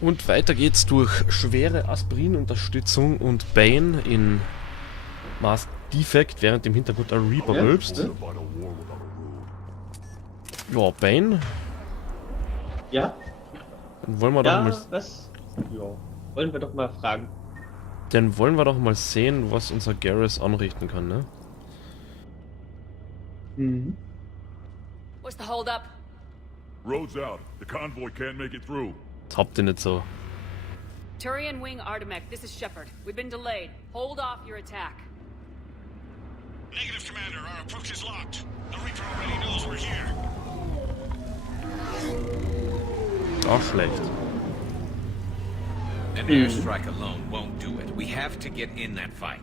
Und weiter geht's durch schwere Aspirin-Unterstützung und Bane in Mask Defect, während im Hintergrund ein Reaper rülpst. Ja, Bane. Ja? Dann wollen wir doch mal. Was? Ja. Wollen wir doch mal fragen. Dann wollen wir doch mal sehen, was unser Garrus anrichten kann, ne? Mhm. What's the hold up? Road's out. The convoy can't make it through. Das habt ihr nicht so. Turian Wing Artemec, this is Shepard. We've been delayed. Hold off your attack. Negative, Commander. Our approach is locked. The Reaper already knows we're here. Auch schlecht. An airstrike alone won't do it. We have to get in that fight.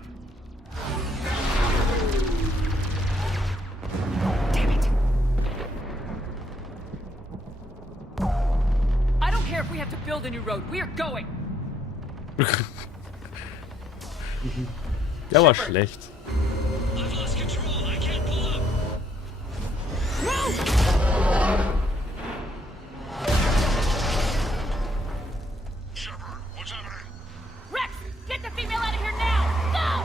Damn it. I don't care if we have to build a new road. We are going. Der war schlecht. I've lost control. I can't pull up. Shepard, what's happening? Rex, get the female out of here now! Go!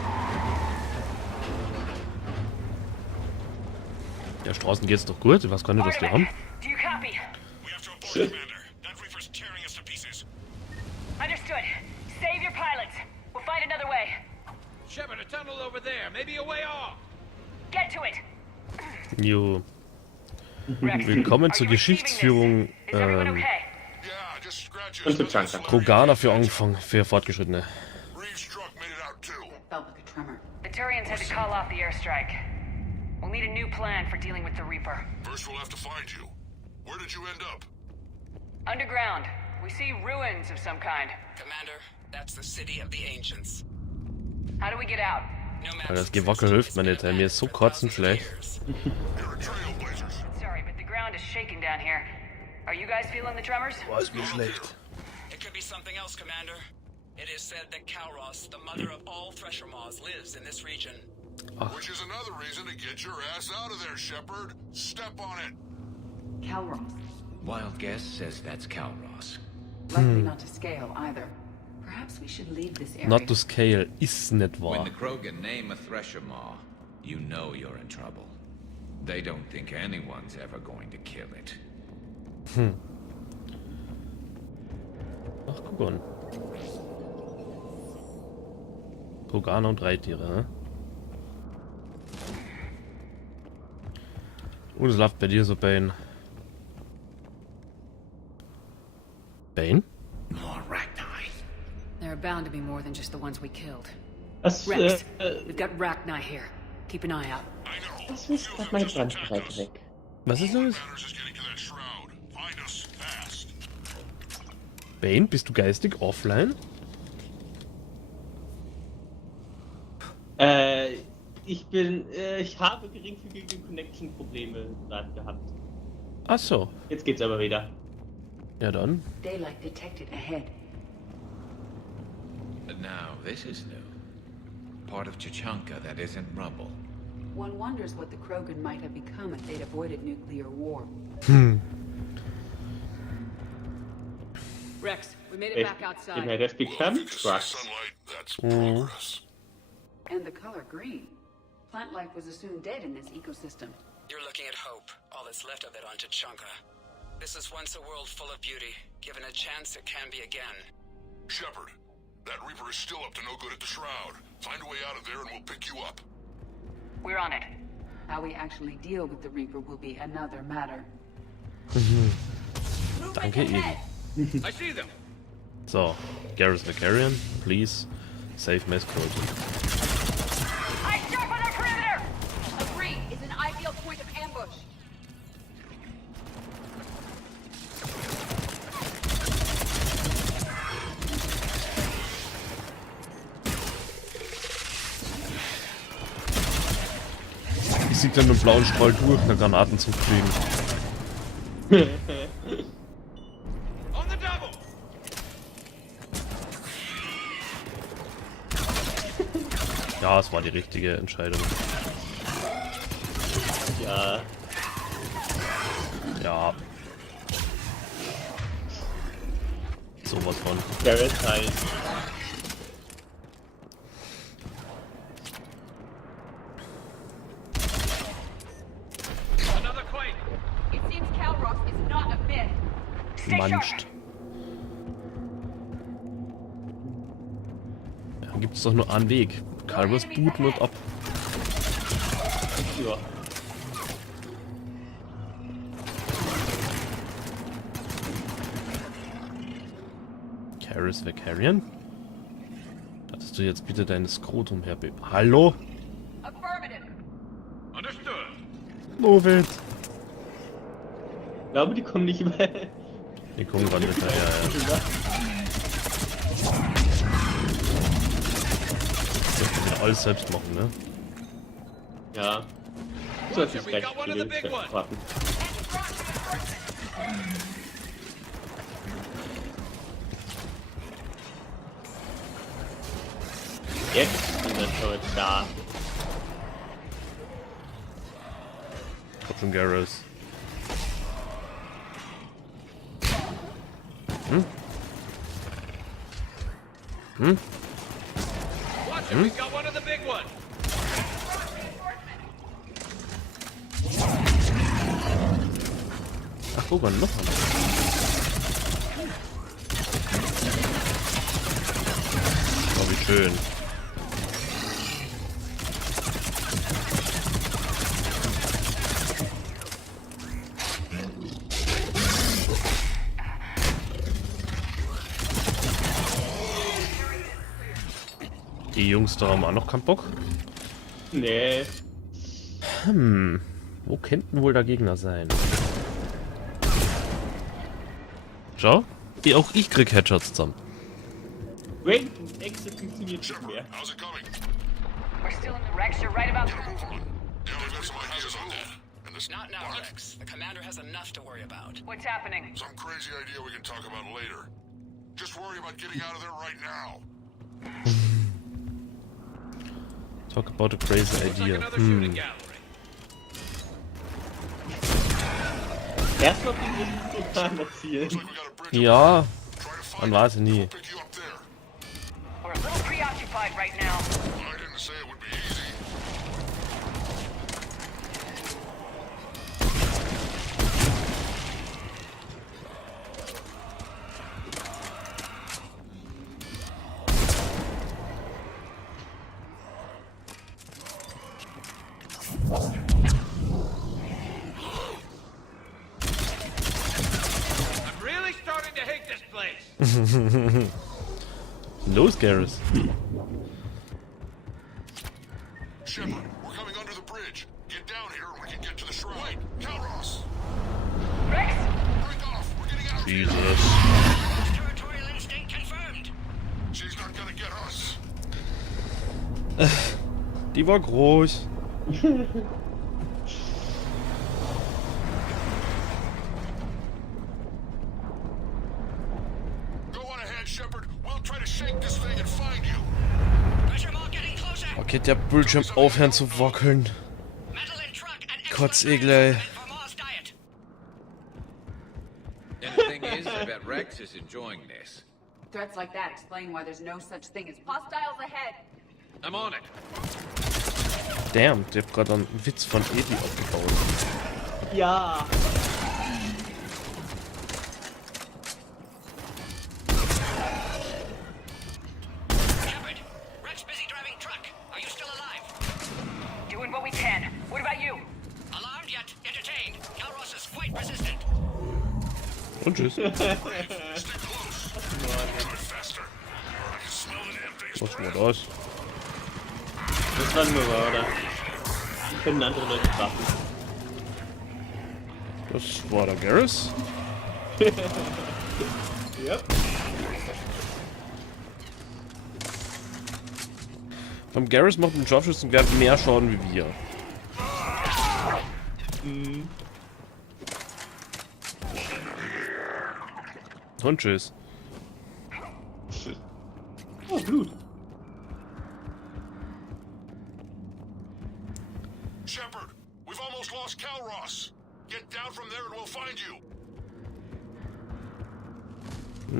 Der Straßen geht's doch gut. Ich weiß gar nicht, was die haben. Do you copy? We have to abort, Commander. That Reaper's tearing us to pieces. Understood. Save your pilots. We'll find another way. Shepard, a tunnel over there. Maybe a way off. Get to it. Jo. Rex, Willkommen are zur you receiving Geschichtsführung this? Is everyone okay? Yeah, just scratches. Und für Chunker. Kroganer für Anfang, für Fortgeschrittene. Reeves' truck made it out too. Felt like a tremor. The Turians had to call off the airstrike. We'll need a new plan for dealing with the Reaper. First, we'll have to find you. Where did you end up? Underground. We see ruins of some kind. Commander, that's the city of the ancients. How do we get out? No Ja, das Gewackel hilft mir nicht, ey. Mir ist so kotzenschlecht. You're a trailblazers. Sorry, but the ground is shaking down here. Are you guys feeling the tremors? Boah, ist mir schlecht. It could be something else, Commander. It is said that Kalros, the mother of all thresher maws, lives in this region. Which is another reason to get your ass out of there, Shepard. Step on it. Calros. Wild guess says that's Kalros. Likely not to scale either. Perhaps we should leave this area. Not to scale ist nicht When wahr. the Krogan name a thresher maw, you know you're in trouble. They don't think anyone's ever going to kill it. Ach, guck an. Kroganer und Reittiere, ne? Und es läuft bei dir so, Bane. Bane? More Ragni. There are bound to be more than just the ones we killed. Was, Rex, we've got Rachni here. Keep an eye out. I know. was ist gerade mein Brandbereich weg? Was ist los? Matters is getting to that shroud. Find us fast. Bane, bist du geistig offline? Ich habe geringfügige Connection-Probleme gerade gehabt. Ach so. Jetzt geht's aber wieder. Ja dann. Daylight detected ahead. Now, this is new. Part of Chichanka that isn't rubble. One wonders what the Krogan might have become if they'd avoided nuclear war. Rex, we made it back outside. It has become If you can see trucks. sunlight, that's progress. And the color green. Plant life was assumed dead in this ecosystem. You're looking at hope, all that's left of it on Tachanka. This is once a world full of beauty. Given a chance, it can be again. Shepard, that Reaper is still up to no good at the shroud. Find a way out of there and we'll pick you up. We're on it. How we actually deal with the Reaper will be another matter. Danke, Eden. I see them. So, Garrus Vicarian, please save my squad. I sharpen our perimeter! Agree, it's an ideal point of ambush. Ich sehe dann einen blauen Strahl durch, eine Granaten zu fliegen. On the double. Ja, es war die richtige Entscheidung. Ja. Ja. Sowas von. Garrett halt. It seems Calross is not a myth. Stay sharp. Manscht. Dann gibt es doch nur einen Weg. Calvus booten und ab. Ja. Karis wegcarrien. Hattest du jetzt bitte deine Skrotum herbe... Hallo? Affirmative. Move it! Ich glaube, die kommen nicht mehr. Die kommen gerade nicht mehr her, ja. Das können wir alles selbst machen, ne? Ja. So hat sich recht viel warten. Jetzt sind wir schon da. Kommt schon Garrus. Hm? Hm? Hm? Ach, guck mal, noch einer. Oh, wie schön. Die Jungs da haben auch noch keinen Bock. Nee. Wo könnten wohl der Gegner sein? Schau, auch ich krieg Headshots zusammen. Wait, Exit funktioniert nicht mehr. How's it coming? We're still in the Rex. You're right about Move on. Yeah, we've got some ideas on that. And this Not now, Rex. The commander has enough to worry about. what's happening. some crazy idea we can talk about later. Just worry about getting out of there right now. Talk about a crazy idea. Erstmal den Plan erzielen. Looks like we got a bridge. Ja, Try to find man it. weiß es nie. We'll pick you up there. We're a little preoccupied right now. I didn't say it would be easy. Los, Garrus. Shepard, we're coming under the bridge. Get down here and we can get to the shrine. Wait, Calross! Rex? Break off! We're getting out of here! Jesus. Territorial instinct confirmed. She's not gonna get us! Die war groß. Go on ahead, Shepard. We'll try to shake this thing and find you. Pressure mark getting closer. Okay, der Bildschirm aufhören zu wackeln. Metal in truck and Kotzegel, ey. for Mars diet. And the thing is, I bet Rex is enjoying this. Threats like that explain why there's no such thing as Hostiles ahead. I'm on it. Damn, der hat gerade einen Witz von Edi aufgebaut. Ja. Shepard, Rex busy driving truck. Are you still alive? Doing what we can. What about you? Alarmed yet entertained. Calross is quite resistant. Und tschüss. Stay close. Try faster. I can smell the damn thing's Was war breath. das? Das war nur Mörder. Die können andere Leute treffen. Das war der Garrus. Yep. Beim Garrus macht ein Scharfschützengewehr mehr Schaden wie wir. Und tschüss. Oh, Blut. Shepard, we've almost lost Calross. Get down from there and we'll find you.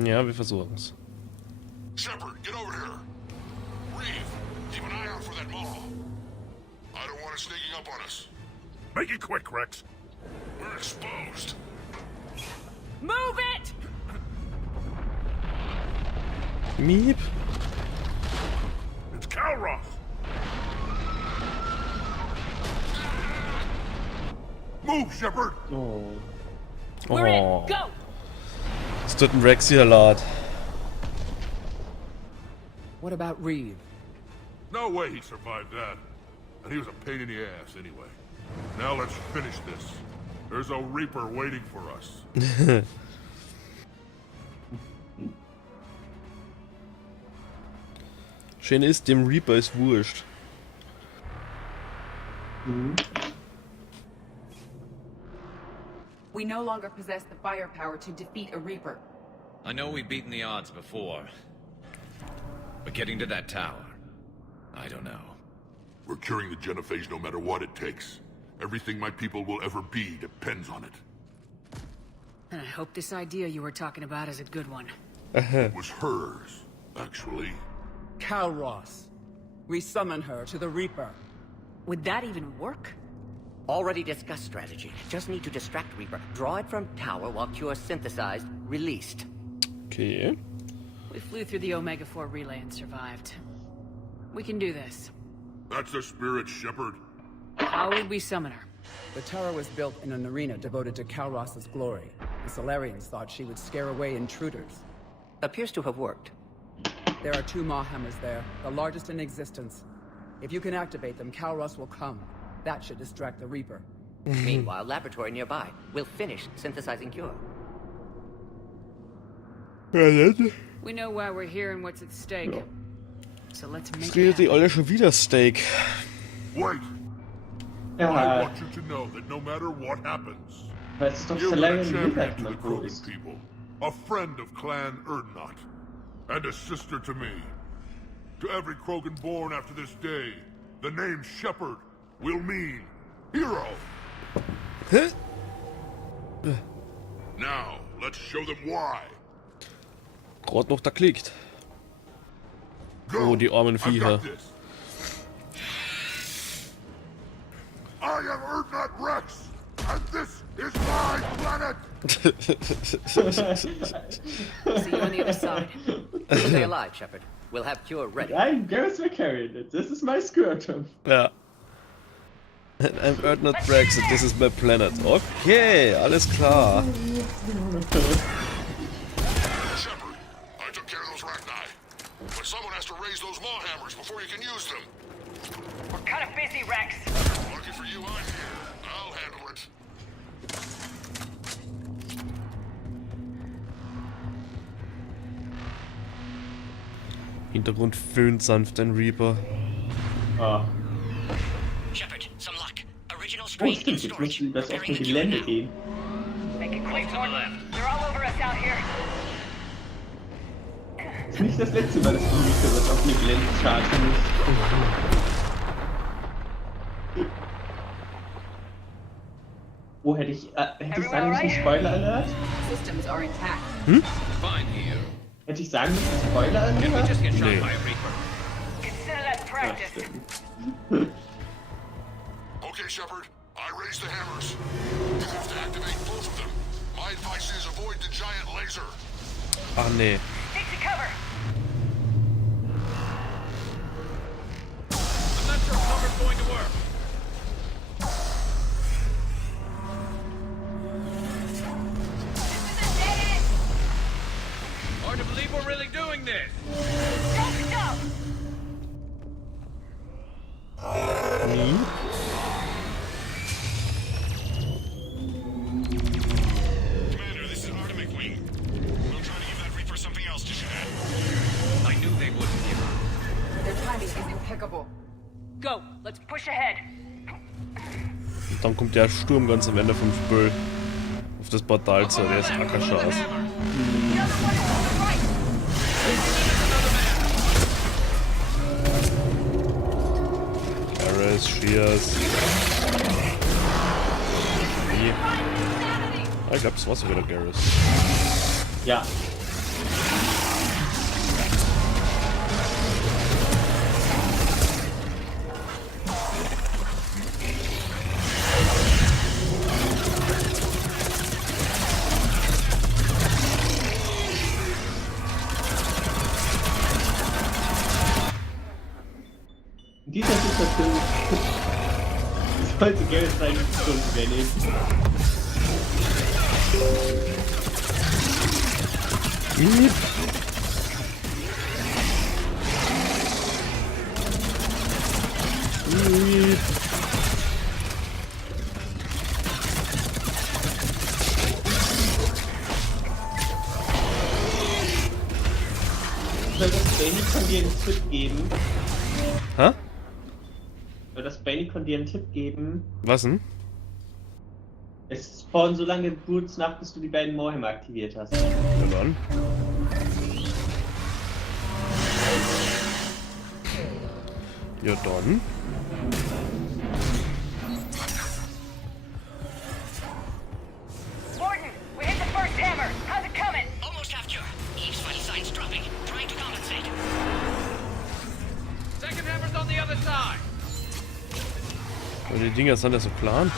Ja, wir versuchen's. Shepard, get over here. Reeve, keep an eye out for that Maw. I don't want it sneaking up on us. Make it quick, Rex. We're exposed. Move it! Miep. It's Calroth. Move, Shepard. Oh. We're Oh. in. Go! Es tut ein Rex hier leid. What about Reeve? No way he survived that. And he was a pain in the ass anyway. Now let's finish this. There's a Reaper waiting for us. Schön ist, dem Reaper ist wurscht. We no longer possess the firepower to defeat a Reaper. I know we've beaten the odds before. But getting to that tower, I don't know. We're curing the genophage no matter what it takes. Everything my people will ever be depends on it. And I hope this idea you were talking about is a good one. It was hers, actually. Calross. We summon her to the Reaper. Would that even work? Already discussed strategy. Just need to distract Reaper. Draw it from tower while Cure synthesized, released. Okay. We flew through the Omega-4 relay and survived. We can do this. That's the spirit, Shepard. How would we summon her? The tower was built in an arena devoted to Calross's glory. The Solarians thought she would scare away intruders. Appears to have worked. There are 2 Maw hammers there, the largest in existence. If you can activate them, Calross will come. That should distract the Reaper. Meanwhile, laboratory nearby. We'll finish synthesizing Cure. We know why we're here and what's at stake. So let's make Redet it die happen. Olle schon wieder Steak. Wait! I Ja, want you to know that no matter what happens, weil es ist doch you're a Solarian champion Reaper to the mal Krogan groß. people, a friend of Clan Erdnot, and a sister to me. To every Krogan born after this day, the name Shepard will mean hero. Hä? Now, let's show them why. Gerade noch da klickt. Go. Oh, die armen I've Viecher. got this. I am Erdnot Rex, and this is my planet. See you on the other side. Stay alive, Shepard. We'll have Cure ready. Nein, Gareth carried it. Das ist my Squirtum. Ja. I'm Erdnot Rex and this is my planet. Okay, alles klar. Shepard, I took care of those Rachni. But someone has to raise those Maw hammers before you can use them. We're kind of busy, Rex. Lucky for you, I'm here. I'll handle it. Hintergrund föhnt sanft ein Reaper. Ah. Shepard, some luck. Original Oh, strain in stimmt, jetzt storage. müssen das auf Preparing dem the Cure Gelände now. gehen. Make it quick, Morton. They're all over us out here. Das ist nicht das letzte Mal, dass du mich was auf dem Gelände chargen musst. Oh, hätte ich sagen müssen, Spoiler-Alert? Systems are intact. Fine here. Hätte ich sagen müssen, Spoiler-Alert? Did we just get shot Nee. by a Reaper? Consider that Ja, practice. stimmt. Okay, Shepard, I raised the hammers. You have to activate both of them. My advice is avoid the giant laser. Ach nee. Take to cover. I'm not sure cover's going to work. This is a dead end. Hard to believe we're really doing this. Don't stop. Commander, this is Artemis Wing. I'm trying to give that Reaper something else to shoot at. I knew they wouldn't give up. Their timing is impeccable. Go. Let's push ahead. Und dann kommt der Sturm ganz am Ende vom Spiel. Auf das Portal zu, der ist Ackerschas. The other one is on the right. Garrus, Shears. Wie? Insanity. Ah, ich glaube, das war so wieder Garrus. Ja. natürlich. Das sollte Geld sein, schon wenig. Soll das Bane von dir einen Tipp geben? Hä? Soll das Bane von dir einen Tipp geben? Was denn? Es spawnen so lange Brutes nach, bis du die beiden Morheimer aktiviert hast. Na dann. Ja dann. Morton, we hit the first hammer. How's it coming? Almost half cure. Each vital signs dropping. Trying to compensate. Second hammer's on the other side. Und die Dinger sind ja so plan.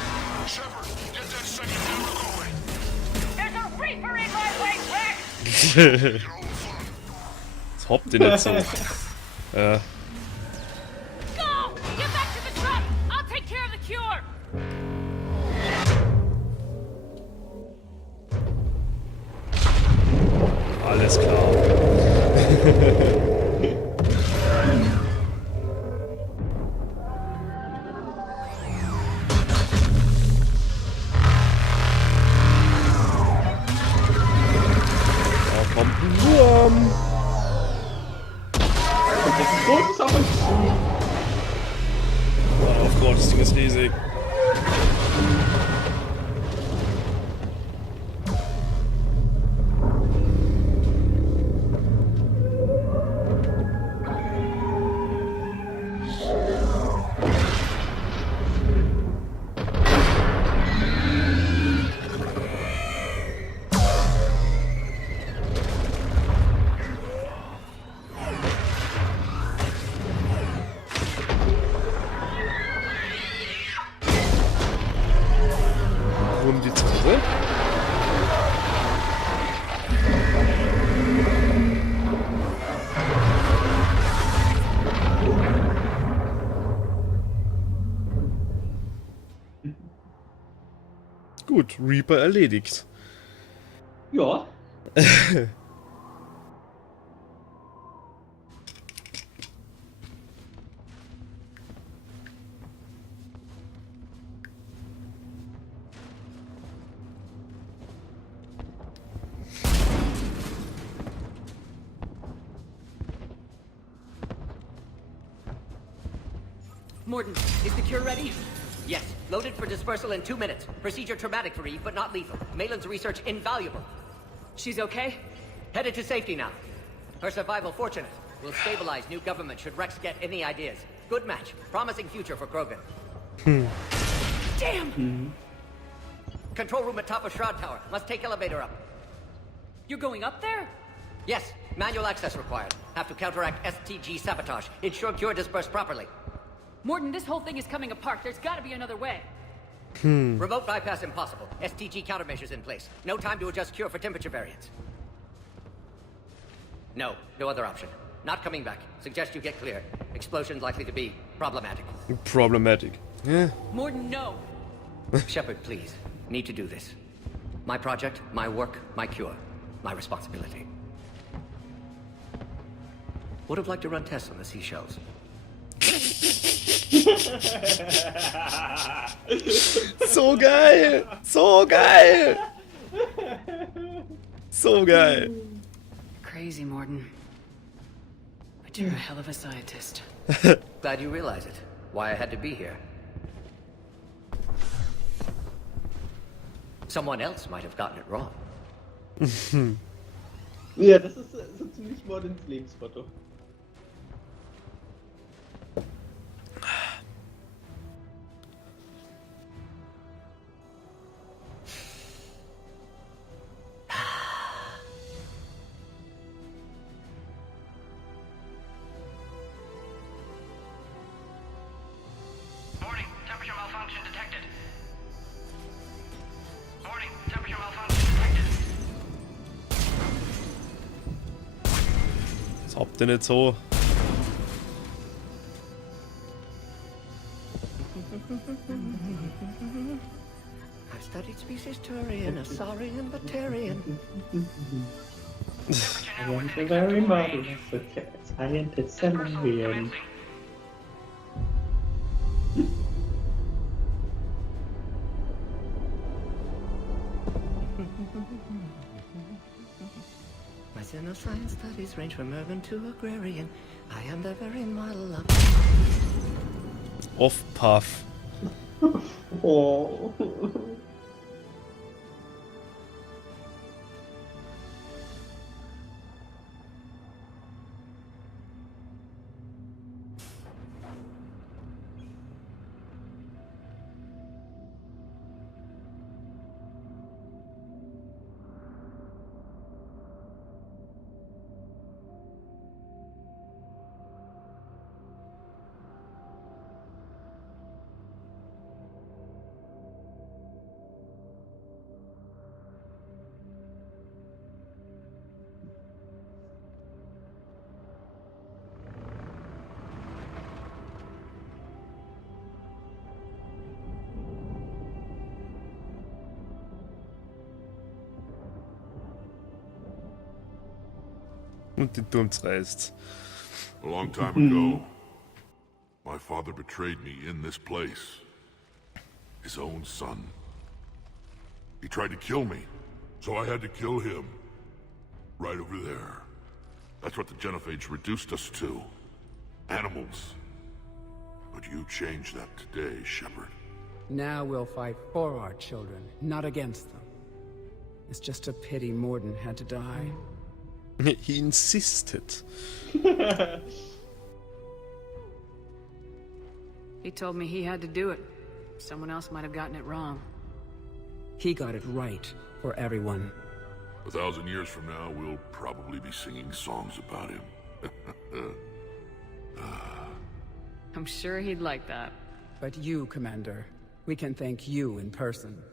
Shepard, get that second hammer going. There's a Reaper in my way, Rex! Your own fun. Das hoppt ihr nicht so. Go! Get back to the truck! I'll take care of the cure! Alles klar. Da kommt ein Wurm. Das Boot ist auf uns zu. Oh Gott, das Ding ist riesig. Um die Zunge. Gut, Reaper erledigt. Ja. Morton, is the cure ready? Yes. Loaded for dispersal in 2 minutes. Procedure traumatic for Eve, but not lethal. Malin's research invaluable. She's okay? Headed to safety now. Her survival fortunate. Will stabilize new government should Rex get any ideas. Good match. Promising future for Krogan. Damn! Control room at top of Shroud Tower. Must take elevator up. You're going up there? Yes. Manual access required. Have to counteract STG sabotage. Ensure cure dispersed properly. Morton, this whole thing is coming apart. There's gotta be another way. Remote bypass impossible. STG countermeasures in place. No time to adjust cure for temperature variance. No other option. Not coming back. Suggest you get clear. Explosion's likely to be problematic. Problematic. Yeah. Morton, no. Shepard, please. Need to do this. My project, my work, my cure. My responsibility. Would have liked to run tests on the seashells. So geil! So geil! So geil! Crazy, Morton. But you're a hell of a scientist. Glad you realize it. Why I had to be here. Someone else might have gotten it wrong. Ja, das ist so ziemlich Mordens Lebensmotto. Warning, temperature malfunction detected. Warning, temperature malfunction detected. Das habt ihr nicht so. I want the very model of the scientist Salarian. My science studies range from urban to agrarian. I am the very model of... Off-Path. Oh. Und den Turm zerreißt. A long time ago, my father betrayed me in this place. His own son. He tried to kill me, so I had to kill him. Right over there. That's what the Genophage reduced us to. Animals. But you changed that today, Shepard. Now we'll fight for our children, not against them. It's just a pity Morden had to die. He insisted. He told me he had to do it. Someone else might have gotten it wrong. He got it right for everyone. 1,000 years from now, we'll probably be singing songs about him. I'm sure he'd like that. But you, Commander, we can thank you in person.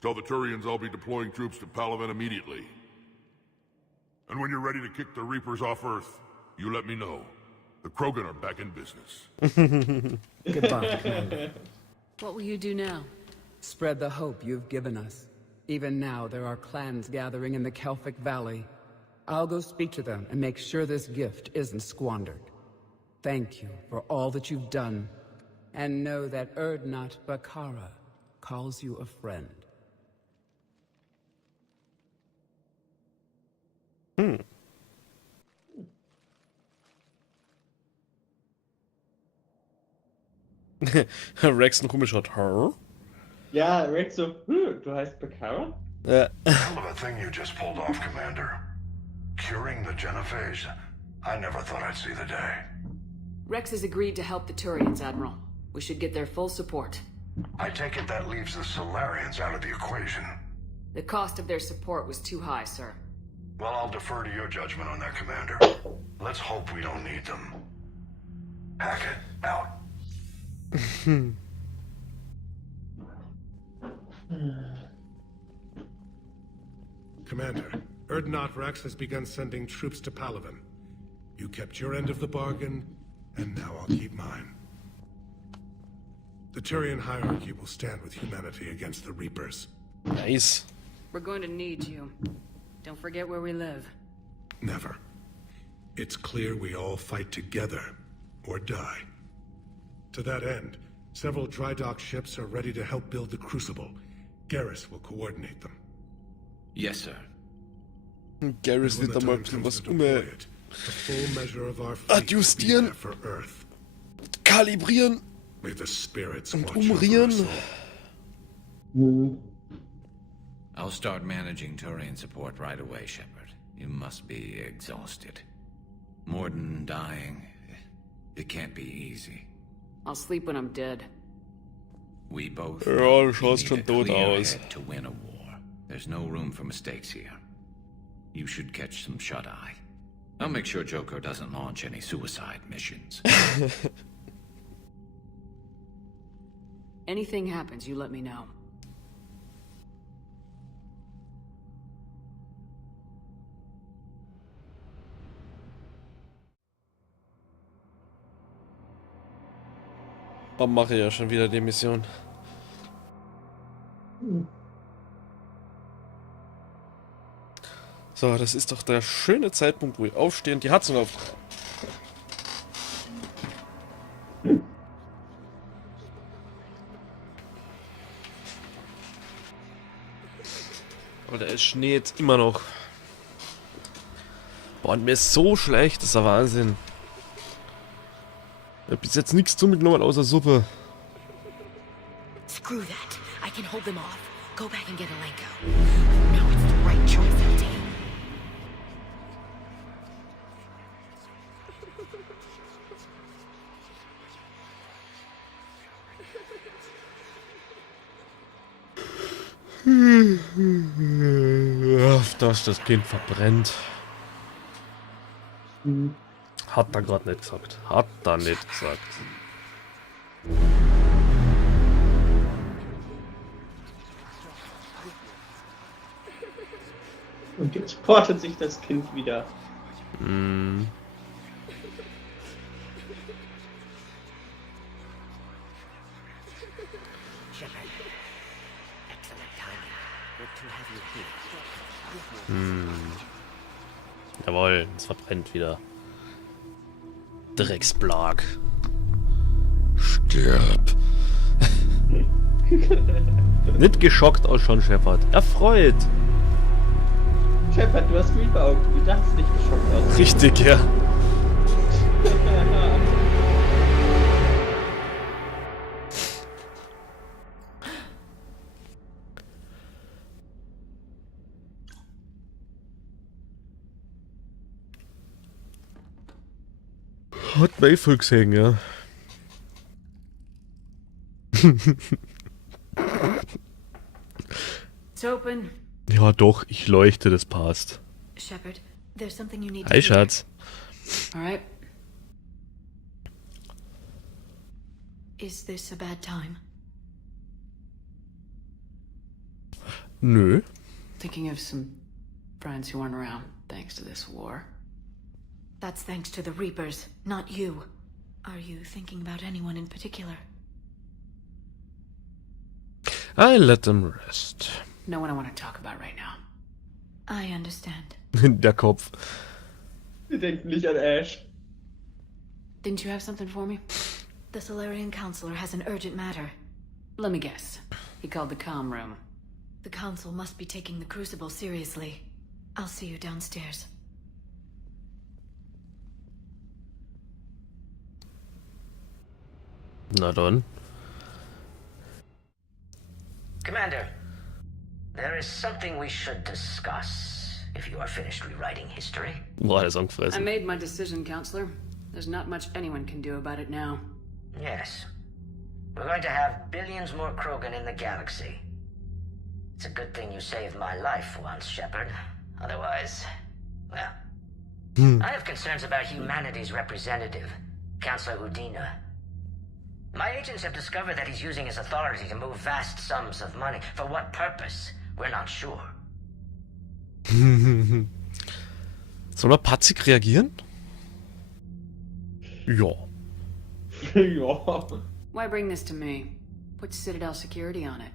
Tell the Turians I'll be deploying troops to Palaven immediately. And when you're ready to kick the Reapers off Earth, you let me know. The Krogan are back in business. Goodbye, Commander. What will you do now? Spread the hope you've given us. Even now, there are clans gathering in the Kelphic Valley. I'll go speak to them and make sure this gift isn't squandered. Thank you for all that you've done. And know that Urdnot Bakara calls you a friend. Rex noch rumgeschaut. Huh? Ja, Rex so, du heißt Bakara? Ja. Hell of a thing you just pulled off, Commander. Curing the Genophage? I never thought I'd see the day. Rex has agreed to help the Turians, Admiral. We should get their full support. I take it that leaves the Solarians out of the equation. The cost of their support was too high, sir. Well, I'll defer to your judgment on that, Commander. Let's hope we don't need them. Hackett, out. Commander, Urdnot Rex has begun sending troops to Palaven. You kept your end of the bargain, and now I'll keep mine. The Turian hierarchy will stand with humanity against the Reapers. Nice. We're going to need you. Don't forget where we live. Never. It's clear we all fight together, or die. To that end, several dry dock ships are ready to help build the Crucible. Garrus will coordinate them. Yes, sir. Garrus wird da mal ein bisschen was The full measure of our fleet adjustieren, for Earth. kalibrieren May the spirits und watch over us umrieren. all. I'll start managing Turian support right away, Shepard. You must be exhausted. Morden dying, it can't be easy. I'll sleep when I'm dead. We both Ja, know du we schaust need schon a tot clear aus. head to win a war. There's no room for mistakes here. You should catch some shut-eye. I'll make sure Joker doesn't launch any suicide missions. Anything happens, you let me know. Dann mache ich ja schon wieder die Mission. So, das ist doch der schöne Zeitpunkt, wo ich aufstehe und die Heizung auf. Aber der Schnee jetzt immer noch. Boah, und mir ist so schlecht, das ist der Wahnsinn. Ich hab bis jetzt nichts zu mitgenommen außer Suppe. Screw that. I can hold them off. Go back and get Alenko. No, it's the right choice, LT. Auf das Kind verbrennt. Hat er gerade nicht gesagt. Hat er nicht gesagt. Und jetzt portet sich das Kind wieder. Mm. Jawohl, es verbrennt wieder. Drecksplag. Stirb. Nicht geschockt aus schon, Shepard. Erfreut. Shepard, du hast Reaper-Augen. Du darfst nicht geschockt aus. Richtig, ja. Hat man voll gesehen, ja. It's open. Ja doch, ich leuchte, das passt. Shepard, there's something you need to Hi, do. Schatz. All right. Is this a bad time? Nö. Thinking of some friends who aren't around thanks to this war. That's thanks to the Reapers, not you. Are you thinking about anyone in particular? I let them rest. No one I want to talk about right now. I understand. Der Kopf. Wir denken nicht an Ash. Didn't you have something for me? The Solarian Counselor has an urgent matter. Let me guess. He called the comm room. The Council must be taking the Crucible seriously. I'll see you downstairs. Na dann. Commander, there is something we should discuss, if you are finished rewriting history. Boah, der ist I angefressen. made my decision, Counselor. There's not much anyone can do about it now. Yes. We're going to have billions more Krogan in the galaxy. It's a good thing you saved my life once, Shepard. Otherwise, well... I have concerns about humanity's representative, Councillor Udina. My agents have discovered that he's using his authority to move vast sums of money. For what purpose? We're not sure. Soll er patzig reagieren? Ja. Ja. Why bring this to me? Put Citadel security on it.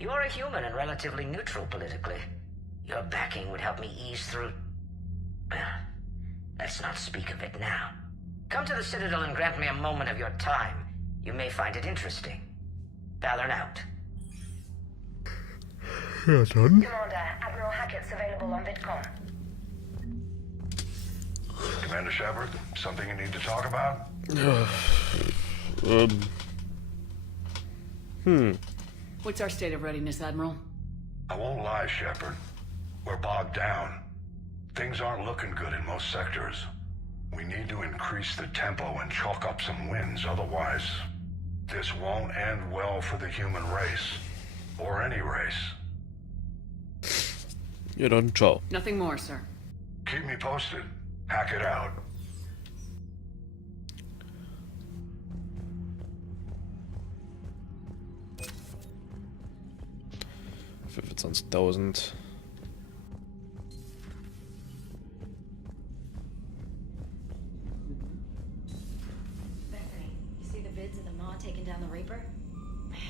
You are a human and relatively neutral politically. Your backing would help me ease through... Let's not speak of it now. Come to the Citadel and grant me a moment of your time. You may find it interesting. Valorn out. Ja, dann. Commander, Admiral Hackett's available on VidCon. Commander Shepard, something you need to talk about? What's our state of readiness, Admiral? I won't lie, Shepard. We're bogged down. Things aren't looking good in most sectors. We need to increase the tempo and chalk up some wins, otherwise... this won't end well for the human race. Or any race. Ja, dann ciao. Nothing more, sir. Keep me posted. Hack it out. Für 25.000. Taking down the Reaper? Man,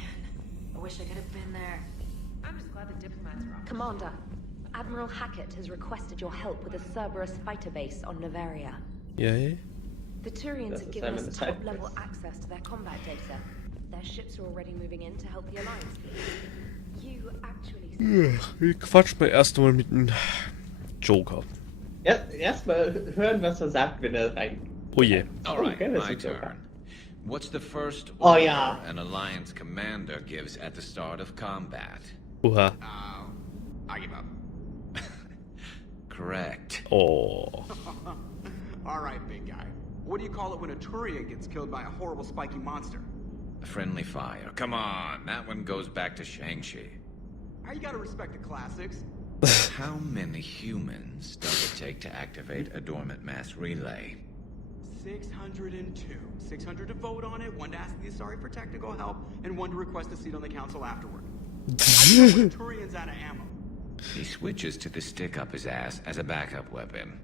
I wish I could have been there. I'm just glad the diplomats are off. Commander, Admiral Hackett has requested your help with a Cerberus fighter base on Novaria. Yay. The Turians That's have the given same us as the top-level Cyprus. access to their combat data. Their ships are already moving in to help the Alliance. You actually... Ich quatsch mal erst mal mit dem Joker. Erstmal hören, was er sagt, wenn er rein... Oh je. All right, okay, that's my a Joker. turn. What's the first Oh, order yeah. an Alliance commander gives at the start of combat? Oha. I give up. Correct. Oh. All right, big guy. What do you call it when a Turian gets killed by a horrible spiky monster? Friendly fire. Come on, that one goes back to Shang-Chi. You gotta respect the classics. How many humans does it take to activate a dormant mass relay? 602. 600 to vote on it, 1 to ask the Asari for technical help, and 1 to request a seat on the council afterward. I know when Turian's out of ammo. He switches to the stick up his ass as a backup weapon.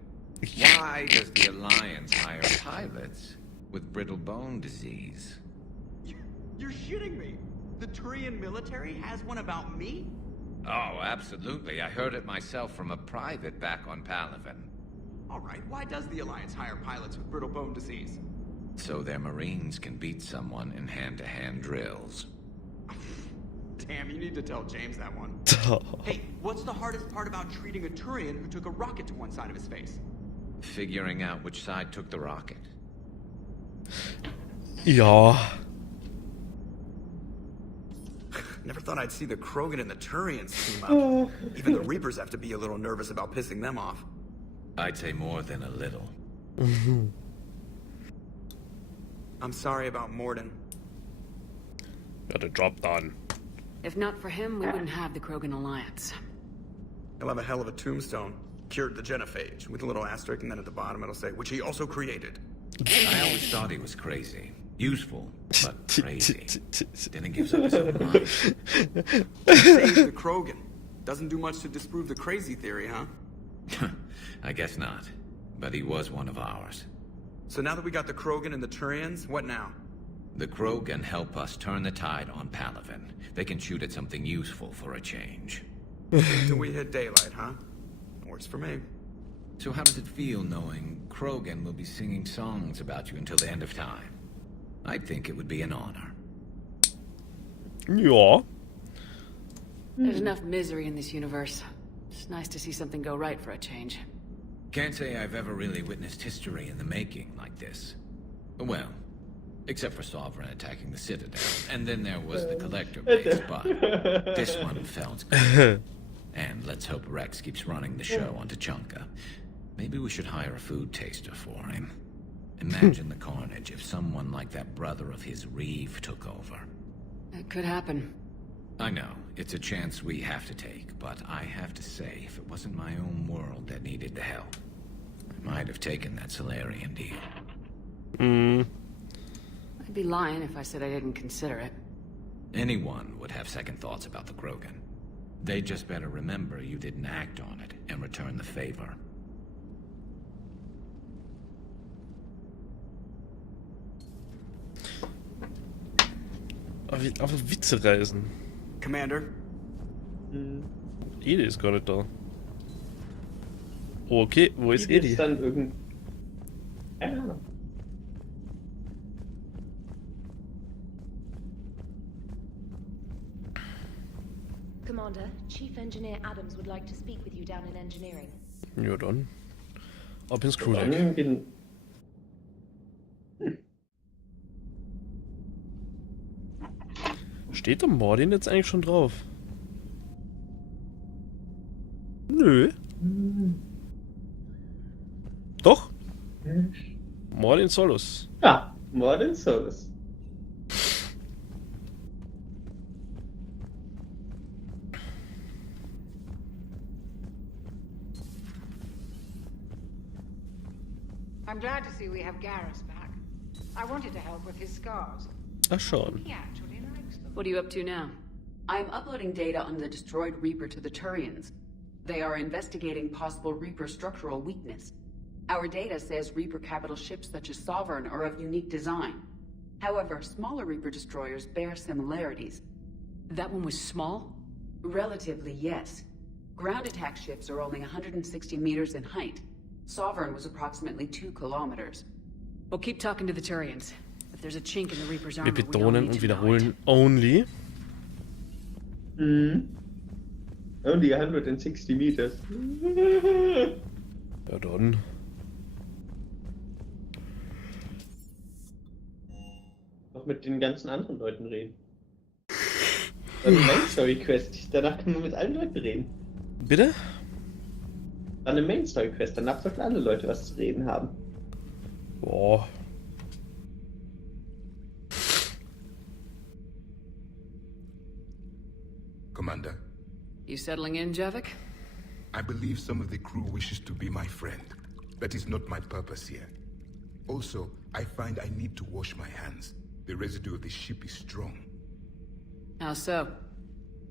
Why does the Alliance hire pilots with brittle bone disease? You're shitting me. The Turian military has one about me? Oh, absolutely. I heard it myself from a private back on Palaven. All right, why does the Alliance hire pilots with brittle bone disease? So their Marines can beat someone in hand-to-hand drills. Damn, you need to tell James that one. Hey, what's the hardest part about treating a Turian who took a rocket to one side of his face? Figuring out which side took the rocket. Ja. Never thought I'd see the Krogan and the Turians team up. Even the Reapers have to be a little nervous about pissing them off. I'd say more than a little. I'm sorry about Morden. Got a job done. If not for him, we wouldn't have the Krogan Alliance. He'll have a hell of a tombstone. Cured the genophage, with a little asterisk, and then at the bottom it'll say, which he also created. I always thought he was crazy. Useful, but crazy. Then he gives up his own mind. Saved the Krogan. Doesn't do much to disprove the crazy theory, huh? I guess not. But he was one of ours. So now that we got the Krogan and the Turians, what now? The Krogan help us turn the tide on Palaven. They can shoot at something useful for a change. Until we hit daylight, huh? Works for me. So how does it feel knowing Krogan will be singing songs about you until the end of time? I think it would be an honor. Ja. There's enough misery in this universe. It's nice to see something go right for a change. Can't say I've ever really witnessed history in the making like this. Well, except for Sovereign attacking the Citadel, and then there was the Collector base, but this one felt good. And let's hope Rex keeps running the show on Tuchanka. Maybe we should hire a food taster for him. Imagine the carnage if someone like that brother of his, Reeve, took over. It could happen. I know, it's a chance we have to take, but I have to say, if it wasn't my own world that needed the help, I might have taken that Solarian deal. I'd be lying if I said I didn't consider it. Anyone would have second thoughts about the Krogan. They just better remember you didn't act on it and return the favor. Aber Witze reisen. Commander? Edi ist gar nicht da. Okay, wo ist Edi? Ist dann irgend... Keine Ahnung. Commander, Chief Engineer Adams would like to speak with you down in engineering. Ja dann. Ab ins Crew Dann Deck. bin... Steht der Mordin jetzt eigentlich schon drauf? Nö. Doch. Mordin Solus. Ja, Mordin Solus. I'm glad to see we have Garrus back. I wanted to help with his scars. Ach schon. He actually likes them. What are you up to now? I'm uploading data on the destroyed Reaper to the Turians. They are investigating possible Reaper structural weakness. Our data says Reaper capital ships such as Sovereign are of unique design. However, smaller Reaper destroyers bear similarities. That one was small? Relatively, yes. Ground attack ships are only 160 meters in height. Sovereign was approximately 2 kilometers. We'll keep talking to the Turians. If there's a chink in the Reaper's Wir armor, we all betonen need und to know wiederholen it. only. Only 160 meters. Ja dann. Noch mit den ganzen anderen Leuten reden. Dann eine Main Story Quest. Danach kann man mit allen Leuten reden. Bitte? Dann eine Main Story Quest. Danach sollten alle Leute was zu reden haben. Boah. Commander. You settling in, Javik? I believe some of the crew wishes to be my friend. That is not my purpose here. Also, I find I need to wash my hands. The residue of the ship is strong. How so?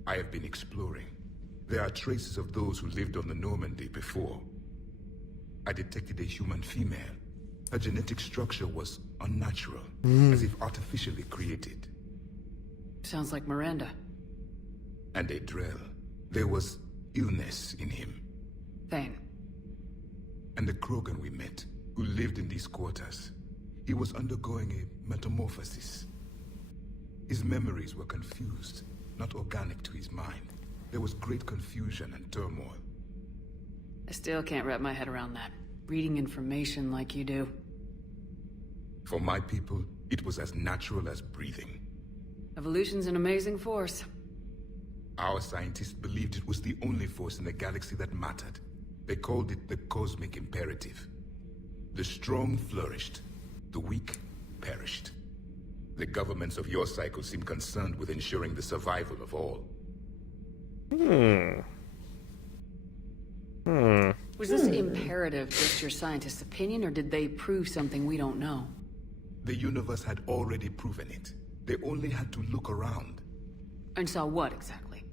I have been exploring. There are traces of those who lived on the Normandy before. I detected a human female. Her genetic structure was unnatural, as if artificially created. Sounds like Miranda. And a Drell. There was illness in him. Bane. And the Krogan we met, who lived in these quarters. He was undergoing a metamorphosis. His memories were confused, not organic to his mind. There was great confusion and turmoil. I still can't wrap my head around that. Reading information like you do. For my people, it was as natural as breathing. Evolution's an amazing force. Our scientists believed it was the only force in the galaxy that mattered. They called it the cosmic imperative. The strong flourished, the weak perished. The governments of your cycle seem concerned with ensuring the survival of all. Was this imperative just your scientist's opinion, or did they prove something we don't know? The universe had already proven it. They only had to look around. And saw what exactly?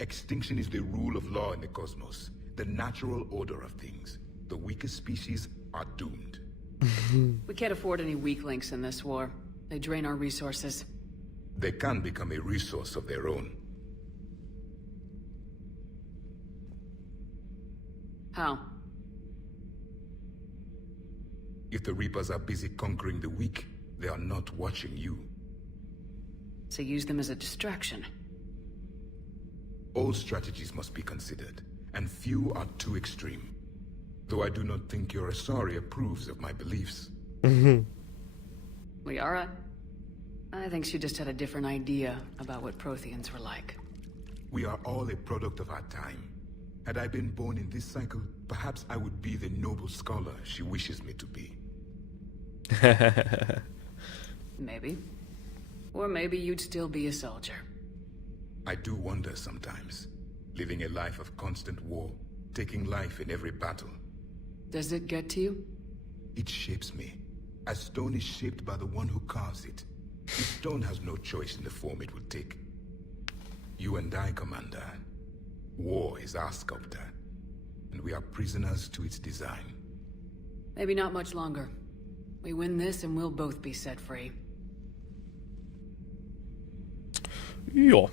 Extinction is the rule of law in the cosmos, the natural order of things. The weakest species are doomed. We can't afford any weak links in this war. They drain our resources. They can become a resource of their own. How? If the Reapers are busy conquering the weak, they are not watching you. So use them as a distraction. All strategies must be considered, and few are too extreme. Though I do not think your Asari approves of my beliefs. Liara? I think she just had a different idea about what Protheans were like. We are all a product of our time. Had I been born in this cycle, perhaps I would be the noble scholar she wishes me to be. Maybe. Or maybe you'd still be a soldier. I do wonder sometimes, living a life of constant war, taking life in every battle. Does it get to you? It shapes me, as stone is shaped by the one who carves it. The stone has no choice in the form it will take. You and I, Commander. War is our sculptor, and we are prisoners to its design. Maybe not much longer. We win this and we'll both be set free. Ja.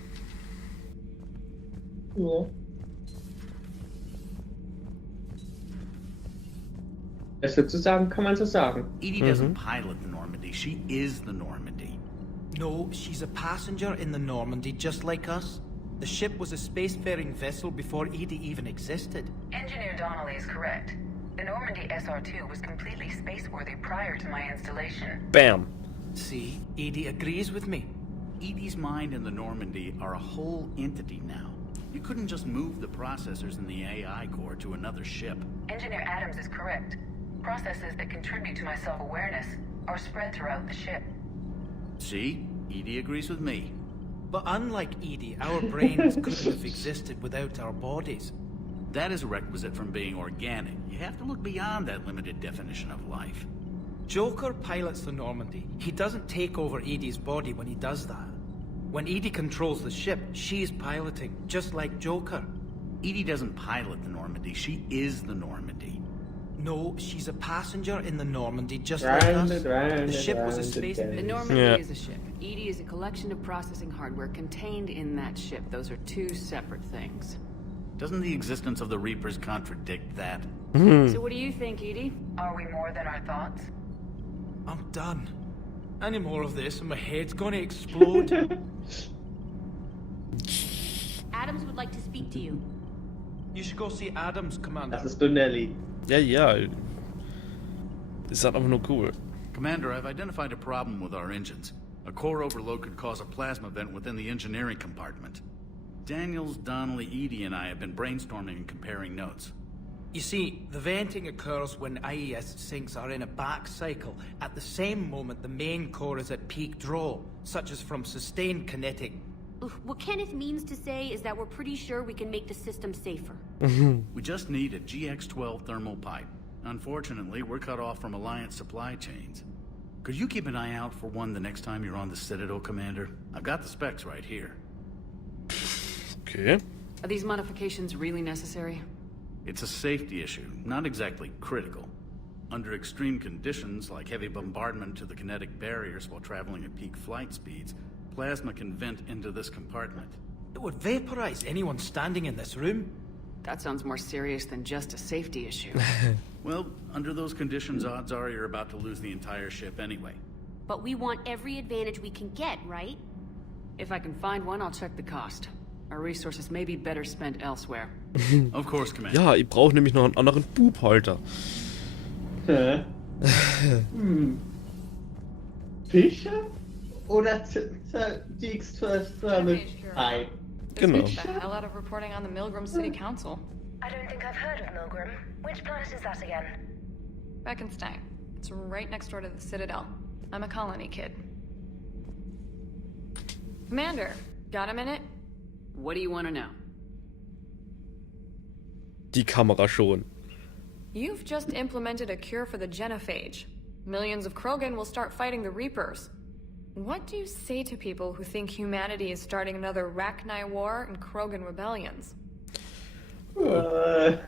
Ja. Das sozusagen kann man so sagen. Edie doesn't pilot the Normandy, she is the Normandy. No, she's a passenger in the Normandy, just like us. The ship was a spacefaring vessel before Edie even existed. Engineer Donnelly is correct. The Normandy SR-2 was completely spaceworthy prior to my installation. Bam. See, Edie agrees with me. Edie's mind and the Normandy are a whole entity now. You couldn't just move the processors in the AI core to another ship. Engineer Adams is correct. Processes that contribute to my self-awareness are spread throughout the ship. See? Edie agrees with me. But unlike Edie, our brains couldn't have existed without our bodies. That is a requisite from being organic. You have to look beyond that limited definition of life. Joker pilots the Normandy. He doesn't take over Edie's body when he does that. When Edie controls the ship, she's piloting, just like Joker. Edie doesn't pilot the Normandy, she is the Normandy. No, she's a passenger in the Normandy, just like us. The ship was a space... The Normandy is a ship. Edie is a collection of processing hardware contained in that ship. Those are two separate things. Doesn't the existence of the Reapers contradict that? So what do you think, Edie? Are we more than our thoughts? I'm done. Any more of this and my head's gonna explode. Adams would like to speak to you. You should go see Adams, Commander. Das ist Donnelly. Ja, ja. Ist halt einfach nur cool. Commander, I've identified a problem with our engines. A core overload could cause a plasma vent within the engineering compartment. Daniels, Donnelly, Edie, and I have been brainstorming and comparing notes. You see, the venting occurs when IES sinks are in a back cycle. At the same moment, the main core is at peak draw, such as from sustained kinetic. What Kenneth means to say is that we're pretty sure we can make the system safer. We just need a GX-12 thermal pipe. Unfortunately, we're cut off from Alliance supply chains. Could you keep an eye out for one the next time you're on the Citadel, Commander? I've got the specs right here. Okay. Are these modifications really necessary? It's a safety issue, not exactly critical. Under extreme conditions, like heavy bombardment to the kinetic barriers while traveling at peak flight speeds, plasma can vent into this compartment. It would vaporize anyone standing in this room. That sounds more serious than just a safety issue. Well, under those conditions, odds are you're about to lose the entire ship anyway. But we want every advantage we can get, right? If I can find one, I'll check the cost. Our resources may be better spent elsewhere. Of course, Commander. Ja, ich brauche nämlich noch einen anderen Bubhalter. Fischer? Oder GX-12-A? Genau. The hell out of reporting on the Milgram City Council. I don't think I've heard of Milgram. Which planet is that again? Beckenstein. It's right next door to the Citadel. I'm a colony kid. Commander, got a minute? What do you want to know? Die Kamera schon. You've just implemented a cure for the genophage. Millions of Krogan will start fighting the Reapers. What do you say to people who think humanity is starting another Rachni War and Krogan rebellions? Rot.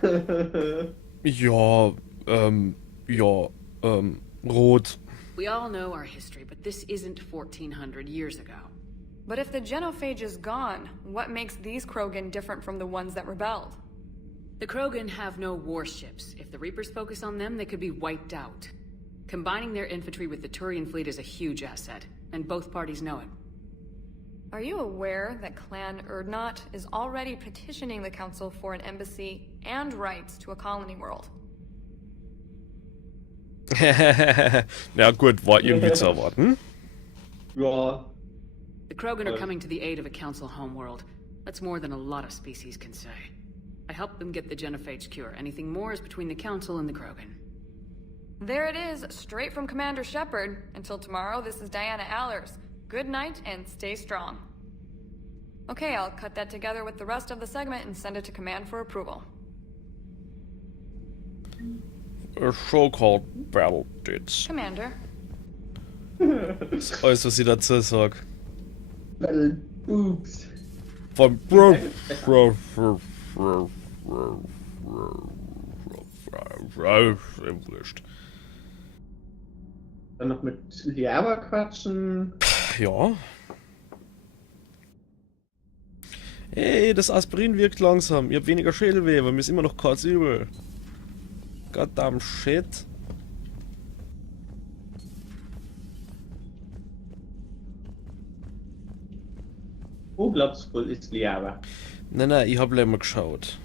We all know our history, but this isn't 1400 years ago. But if the genophage is gone, what makes these Krogan different from the ones that rebelled? The Krogan have no warships. If the Reapers focus on them, they could be wiped out. Combining their infantry with the Turian fleet is a huge asset, and both parties know it. Are you aware that Clan Urdnot is already petitioning the Council for an embassy and rights to a colony world? Ja gut, war irgendwie zu erwarten. Ja. The Krogan are coming to the aid of a Council homeworld. That's more than a lot of species can say. I helped them get the genophage cure. Anything more is between the Council and the Krogan. There it is, straight from Commander Shepard. Until tomorrow, this is Diana Allers. Good night and stay strong. Okay, I'll cut that together with the rest of the segment and send it to Command for approval. A so-called battle dates. Commander. Das ist alles, was ich dazu sag. Battle Boobs. Von wurscht. Dann noch mit Liaba quatschen. Ja. Hey, das Aspirin wirkt langsam. Ihr habt weniger Schädelweh, aber mir ist immer noch kotzübel. Goddamn shit. Wo glaubst du, ist Liaba? Nein, ich hab länger geschaut.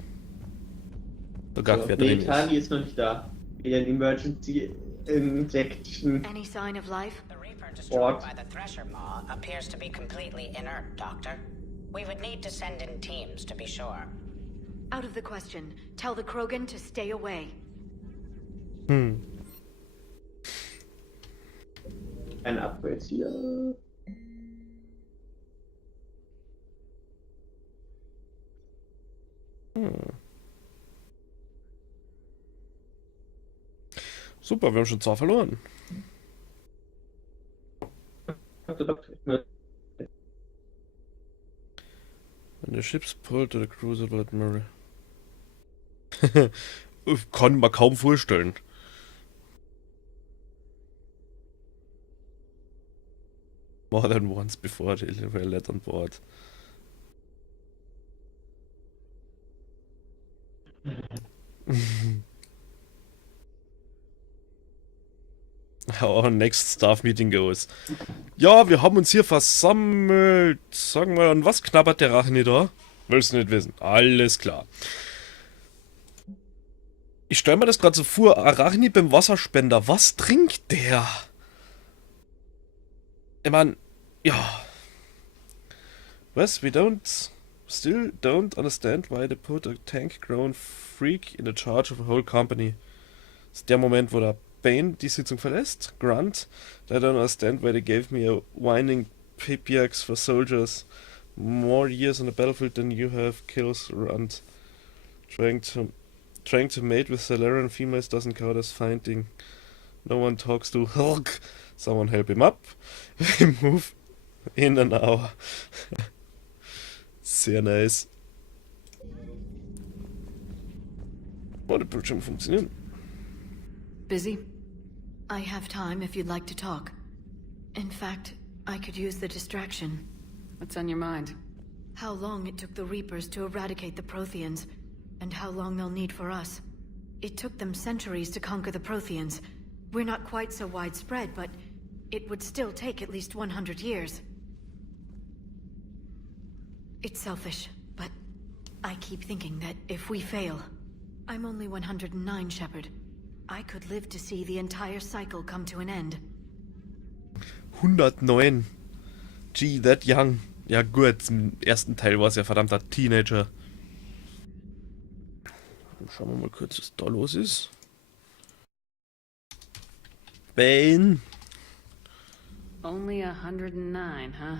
Da gar wer drin ist. Tali ist noch nicht da. Wieder ein Emergency Injection. Any sign of life? The Reaper destroyed by the Thresher Maw appears to be completely inert, Doctor. We would need to send in teams to be sure. Out of the question. Tell the Krogan to stay away. Ein Upgrade hier. Super, wir haben schon 2 verloren. When the ship's pulled to the cruiser, Lord Murray. Kann man kaum vorstellen. More than once before they were let on board. How our next staff meeting goes. Ja, wir haben uns hier versammelt. Sagen wir, an was knabbert der Rache da? Willst du nicht wissen? Alles klar. Ich stelle mir das gerade so vor, Arachni beim Wasserspender. Was trinkt der? Ich mein, ja. Was? We still don't understand why they put a tank-grown freak in the charge of a whole company. Das ist der Moment, wo der Bane die Sitzung verlässt. Grunt, I don't understand why they gave me a whining pickaxe for soldiers. More years on the battlefield than you have, kills Grunt. Trying to mate with Salarian females doesn't count as finding. No one talks to Hulk. Someone help him up. We move in an hour. Sehr nice. Oh, der Bildschirm funktioniert. Busy? I have time if you'd like to talk. In fact, I could use the distraction. What's on your mind? How long it took the Reapers to eradicate the Protheans, and how long they'll need for us. It took them centuries to conquer the Protheans. We're not quite so widespread, but it would still take at least 100 years. It's selfish, but I keep thinking that if we fail... I'm only 109, Shepard. I could live to see the entire cycle come to an end. 109. Gee, that young. Ja gut, im ersten Teil war es ja verdammter Teenager. Schauen wir mal kurz, was da los ist. Bane. Only 109, huh?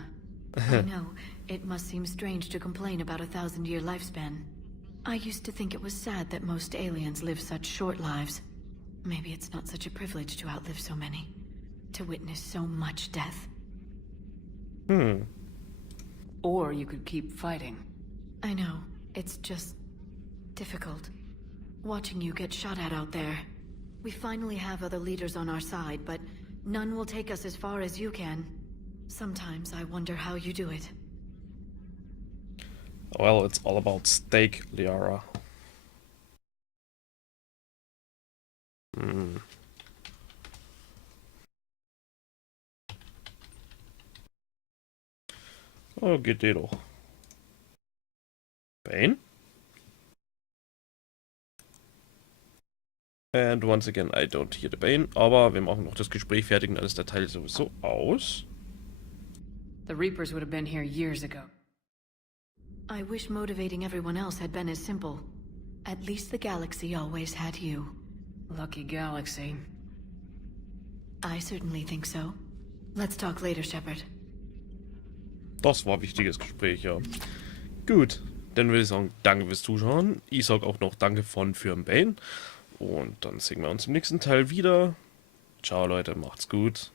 I know. It must seem strange to complain about a 1,000-year lifespan. I used to think it was sad that most aliens live such short lives. Maybe it's not such a privilege to outlive so many. To witness so much death. Or you could keep fighting. I know. It's just... difficult. Watching you get shot at out there. We finally have other leaders on our side, but none will take us as far as you can. Sometimes I wonder how you do it. Well, it's all about steak, Liara. Oh, geht eh doch. Bane? And once again, I don't hear the Bane. Aber wir machen noch das Gespräch fertig und dann ist der Teil sowieso aus. The Reapers would have been here years ago. I wish motivating everyone else had been as simple. At least the galaxy always had you. Lucky galaxy. I certainly think so. Let's talk later, Shepard. Das war ein wichtiges Gespräch, ja. Gut, dann würde ich sagen, danke fürs Zuschauen. Ich sage auch noch danke für den Bane. Und dann sehen wir uns im nächsten Teil wieder. Ciao Leute, macht's gut.